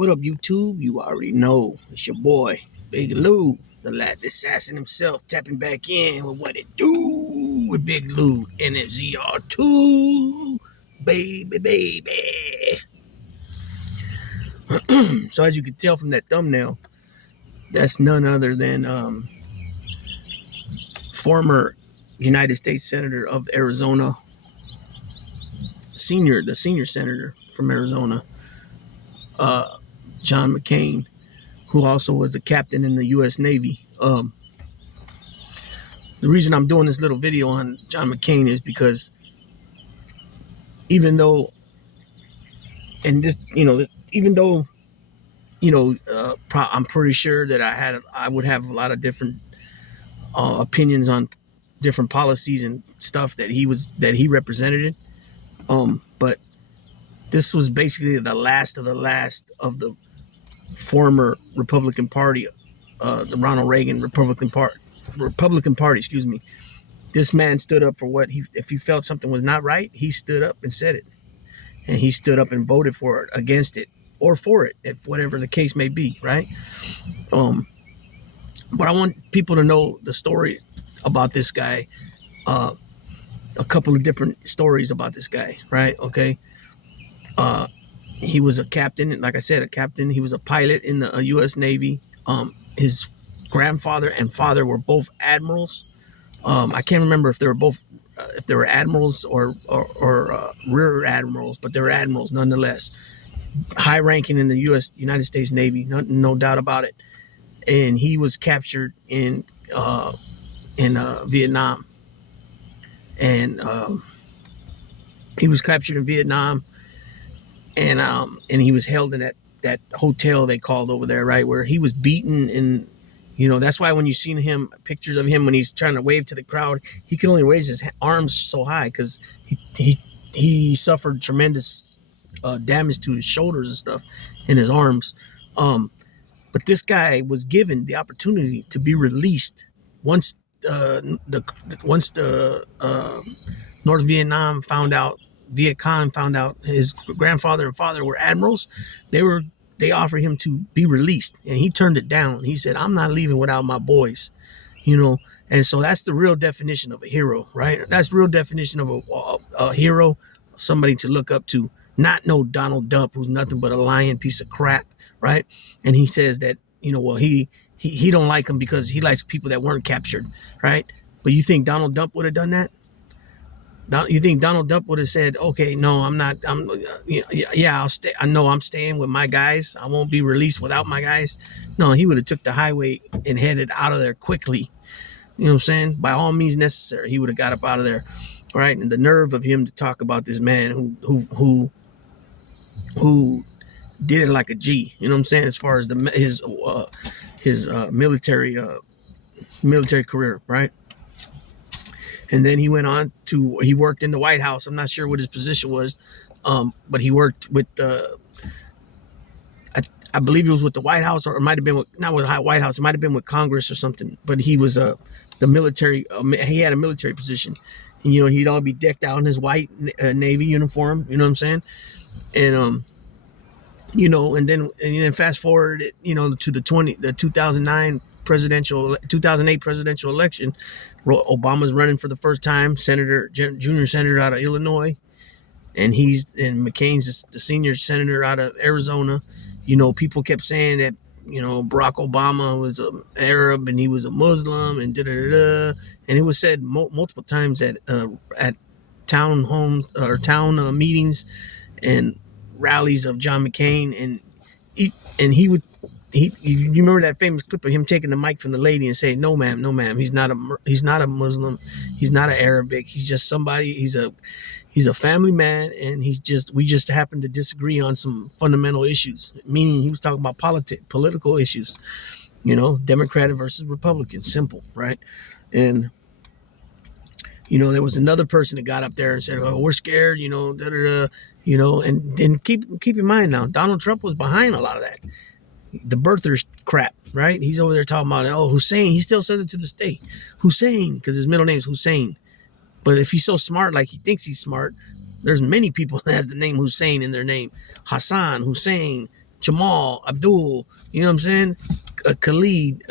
What up, YouTube? You already know. It's your boy, Big Lou, the Latin assassin himself, tapping back in with what it do with Big Lou, NFZR2, baby. So as you can tell from that thumbnail, that's none other than former United States Senator of Arizona, the senior senator from Arizona, John McCain, who also was the captain in the U.S. Navy. The reason I'm doing this little video on John McCain is because even though I'm pretty sure that I would have a lot of different opinions on different policies and stuff that he represented. But this was basically the last of the former Republican Party, the Ronald Reagan Republican Party, excuse me. This man stood up for if he felt something was not right, he stood up and said it. And he stood up and voted for it, against it, or for it, if whatever the case may be, right? But I want people to know the story about this guy, a couple of different stories about this guy, right? Okay. He was a captain, like I said, a captain. He was a pilot in the U.S. Navy. His grandfather and father were both admirals. I can't remember if they were admirals or rear admirals, but they were admirals nonetheless. High ranking in the United States Navy, no doubt about it. And he was captured in Vietnam, and he was captured in Vietnam. And he was held in that hotel they called over there, right, where he was beaten. And that's why when you seen pictures of him when he's trying to wave to the crowd, he could only raise his arms so high because he suffered tremendous damage to his shoulders and stuff in his arms. But this guy was given the opportunity to be released once the North Vietnam Viet Cong found out his grandfather and father were admirals. They offered him to be released, and he turned it down. He said, "I'm not leaving without my boys," And so that's the real definition of a hero, right? That's the real definition of a hero, somebody to look up to, not no Donald Dump, who's nothing but a lying piece of crap, right? And he says that, he don't like him because he likes people that weren't captured, right? But you think Donald Dump would have done that? You think Donald Dump would have said, "Okay, no, I'm not. I'll stay. I know I'm staying with my guys. I won't be released without my guys." No, he would have took the highway and headed out of there quickly. You know what I'm saying? By all means necessary, he would have got up out of there, right? And the nerve of him to talk about this man who did it like a G. You know what I'm saying? As far as his military career, right? And then he went on he worked in the White House. I'm not sure what his position was, but he worked with I believe he was with the White House, or it might have been not with the White House. It might have been with Congress or something. But he was the military. He had a military position, and he'd all be decked out in his white Navy uniform. You know what I'm saying? And and then fast forward, to the 2008 presidential election. Obama's running for the first time, junior senator out of Illinois, and McCain's the senior senator out of Arizona. People kept saying that Barack Obama was an Arab and he was a Muslim and and it was said multiple times at town homes or town meetings and rallies of John McCain, and he would. You remember that famous clip of him taking the mic from the lady and saying, "No, ma'am, he's not a Muslim, he's not an Arabic, he's just somebody. He's a family man, and we just happen to disagree on some fundamental issues." Meaning he was talking about political issues, Democratic versus Republican, simple, right? And there was another person that got up there and said, "Oh, we're scared," And then keep in mind now, Donald Trump was behind a lot of that. The birthers crap, right? He's over there talking about, Hussein. He still says it to this day, Hussein, because his middle name is Hussein. But if he's so smart, like he thinks he's smart, there's many people that has the name Hussein in their name. Hassan, Hussein, Jamal, Abdul, you know what I'm saying? Khalid,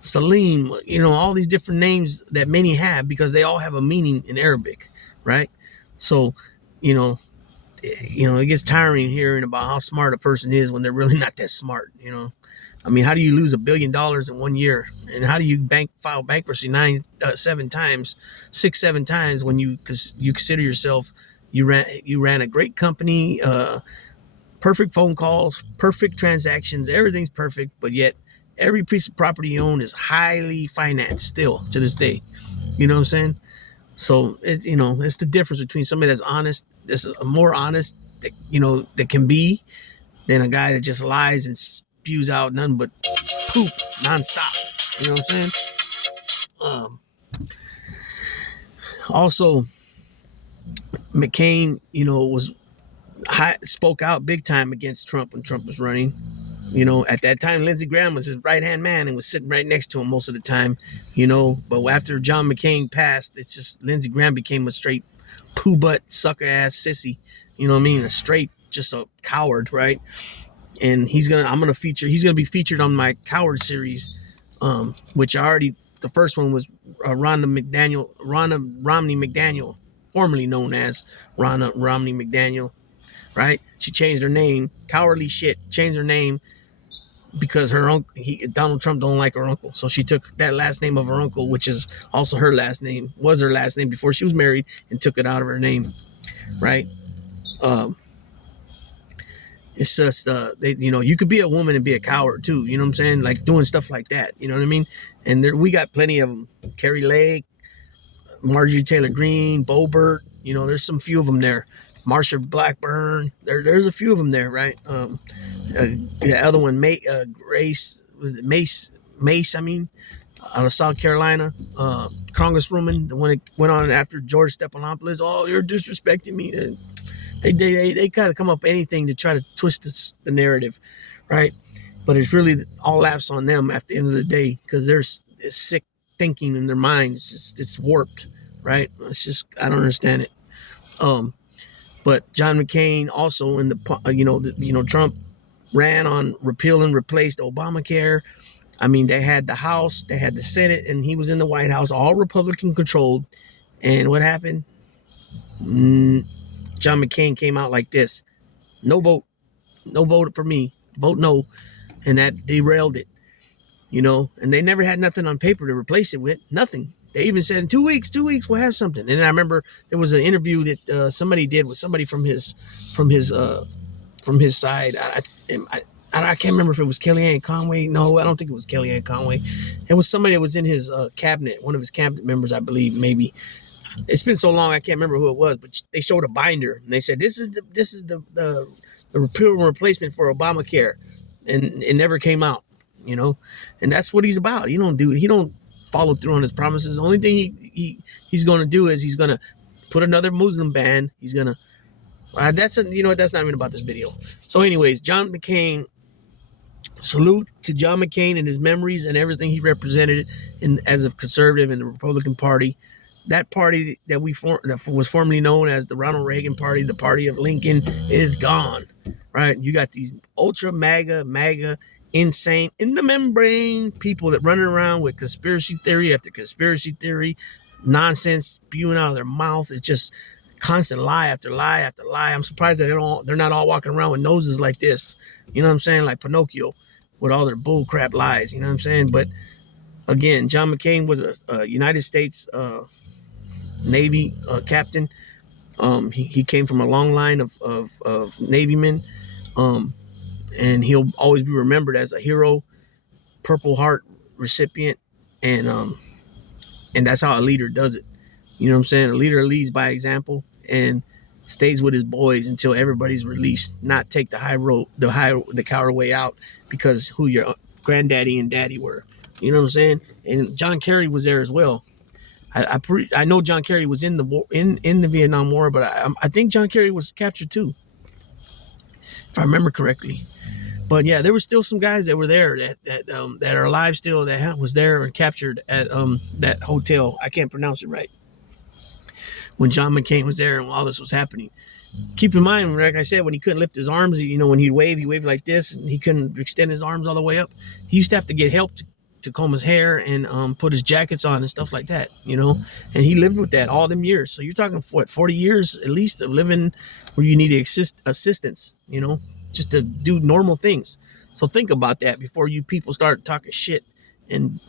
Salim, all these different names that many have because they all have a meaning in Arabic, right? So, you know, it gets tiring hearing about how smart a person is when they're really not that smart, I mean, how do you lose $1 billion in 1 year? And how do you file bankruptcy 7 times, 7 times when you consider yourself you ran a great company, perfect phone calls, perfect transactions, everything's perfect, but yet every piece of property you own is highly financed still to this day. You know what I'm saying? So it's the difference between somebody that's honest, that's more honest, that can be, than a guy that just lies and spews out nothing but poop nonstop. You know what I'm saying? Also, McCain, spoke out big time against Trump when Trump was running. At that time, Lindsey Graham was his right-hand man and was sitting right next to him most of the time, But after John McCain passed, it's just Lindsey Graham became a straight poo-butt, sucker-ass sissy. You know what I mean? Just a coward, right? And he's gonna be featured on my Coward series, which the first one was Ronna Romney McDaniel, formerly known as Ronna Romney McDaniel, right? She changed her name, cowardly shit, changed her name because her uncle, Donald Trump don't like her uncle. So she took that last name of her uncle, which is also her last name, was her last name before she was married, and took it out of her name, right? It's just, you could be a woman and be a coward too. You know what I'm saying? Like doing stuff like that. You know what I mean? And we got plenty of them. Carrie Lake, Marjorie Taylor Greene, Boebert. There's some few of them there. Marsha Blackburn. There's a few of them there, right? The other one, Grace, was it Mace? I mean, out of South Carolina, Congresswoman, the one that went on after George Stephanopoulos. Oh, you're disrespecting me. They kind of come up with anything to try to twist the narrative, right? But it's really all laughs on them at the end of the day because they're sick thinking in their minds. It's warped, right? It's just, I don't understand it. But John McCain also Trump ran on repeal and replaced Obamacare. I mean, they had the House, they had the Senate, and he was in the White House, all Republican controlled. And what happened? John McCain came out like this: no vote for me, vote no, and that derailed it. And they never had nothing on paper to replace it with, nothing. They even said in 2 weeks we'll have something. And I remember there was an interview that somebody did with somebody from his side. I can't remember if it was Kellyanne Conway. No, I don't think it was Kellyanne Conway. It was somebody that was in his cabinet, one of his cabinet members, I believe, maybe. It's been so long I can't remember who it was, but they showed a binder and they said this is the repeal and replacement for Obamacare, and it never came out, and that's what he's about. He don't follow through on his promises. The only thing he's going to do is he's going to put another Muslim ban. He's going to that's not even about this video. So anyways, John McCain, salute to John McCain and his memories and everything he represented as a conservative in the Republican Party. That party that was formerly known as the Ronald Reagan Party, the party of Lincoln, is gone, right? You got these ultra MAGA, insane, in the membrane people that running around with conspiracy theory after conspiracy theory, nonsense spewing out of their mouth. It's just constant lie after lie after lie. I'm surprised that they're not all walking around with noses like this. You know what I'm saying? Like Pinocchio with all their bull crap lies. You know what I'm saying? But again, John McCain was a United States Navy captain. He came from a long line of Navy men, and he'll always be remembered as a hero, Purple Heart recipient, and that's how a leader does it. You know what I'm saying? A leader leads by example and stays with his boys until everybody's released. Not take the coward way out because who your granddaddy and daddy were. You know what I'm saying? And John Kerry was there as well. I know John Kerry was in the war, in the Vietnam War, but I think John Kerry was captured too, if I remember correctly. But yeah, there were still some guys that were there that are alive still that was there and captured at that hotel. I can't pronounce it right. When John McCain was there and all this was happening, Keep in mind, like I said, when he couldn't lift his arms, you know, when he waved like this, and he couldn't extend his arms all the way up. He used to have to get help to comb his hair and put his jackets on and stuff like that, you know. And he lived with that all them years. So you're talking what, 40 years at least of living where you need assistance, you know, just to do normal things. So think about that before you people start talking shit and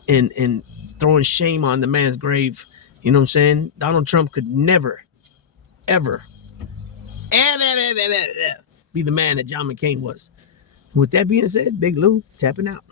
throwing shame on the man's grave. You know what I'm saying? Donald Trump could never, ever be the man that John McCain was. With that being said, Big Lou tapping out.